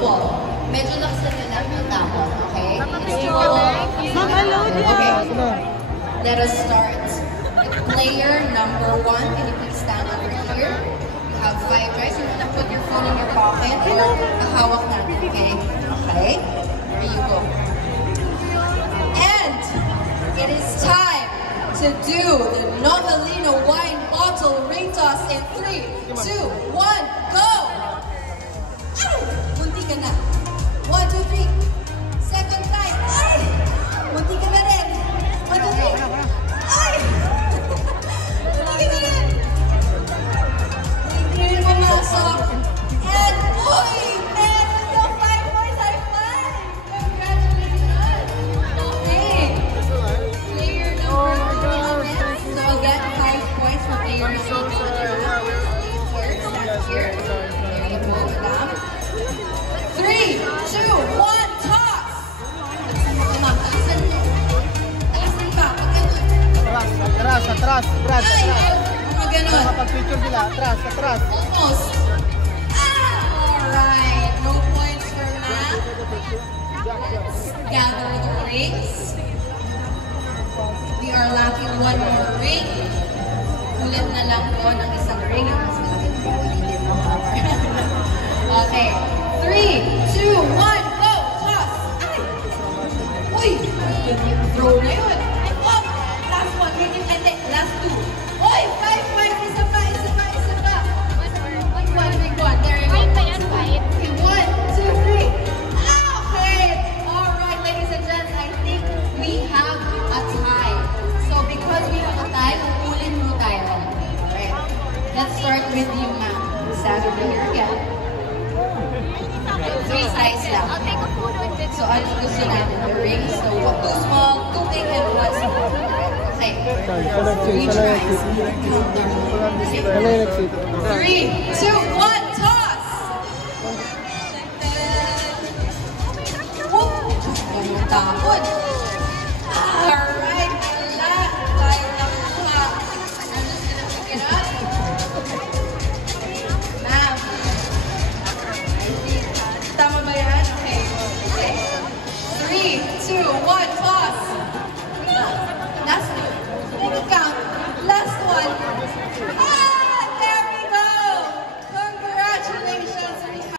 ball. Medyo laksan nyo lang yung tapon, okay? Ma'am, hello dyan. Okay, let us start. Player number 1, can you please stand over here? You have 5 tries. You're gonna put your phone in your pocket or hawak natin, okay? Okay? There you go. And it is time to do the Novelino wine bottle ring toss in 3, 2, 1, go! Ay! Munti ka na. 1, 2, 3. Second time. Ay! Munti ka na rin. 1, 2, 3. Ay! Munti ka na rin. Hindi rin pumasok. And, uy! Meron ka 5 points. High five! Congratulations! Okay. Player number 2. So again, 5 points for player number 2. Stand here. There you go, madam. 3, 2, 1, toss! Ma'am, taasan mo. Taasan pa. Atras, atras, Brad, Ay, atras. mga ganon. Nakapag-picture sila, atras, atras. Almost. Alright. No points for Matt. Let's gather the rings. We are lacking 1 more ring. Ulit na lang po ng isang ring. Yung mas malaki po. Hindi mo Okay. 3, 2, 1, go! Toss! Ay! Uy! Throw na yun. Oh! Last one. Hindi. Last 2. Uy! 5, 5. Isa pa, isa pa, isa pa. Big one. There you go. Okay, 1, 2, 3. Okay! Alright, ladies and gents. I think we have a tie. So, because we have a tie, ulin mo tayo. Alright. Let's start with you, ma'am. Stand over here again. 3 sides lang. I'll take a photo with this. So, ano gusto natin? The rings, the 2 small, 2 big, and 1 small. Okay. 3 tries. Count them. 3, 2, 1, toss! Whoop! Ang tapon. Alright, wala. Tayo lang pa. I'm just gonna pick it up. Ma'am. I think, tama ba yan? Okay. 3, 2, 1, toss!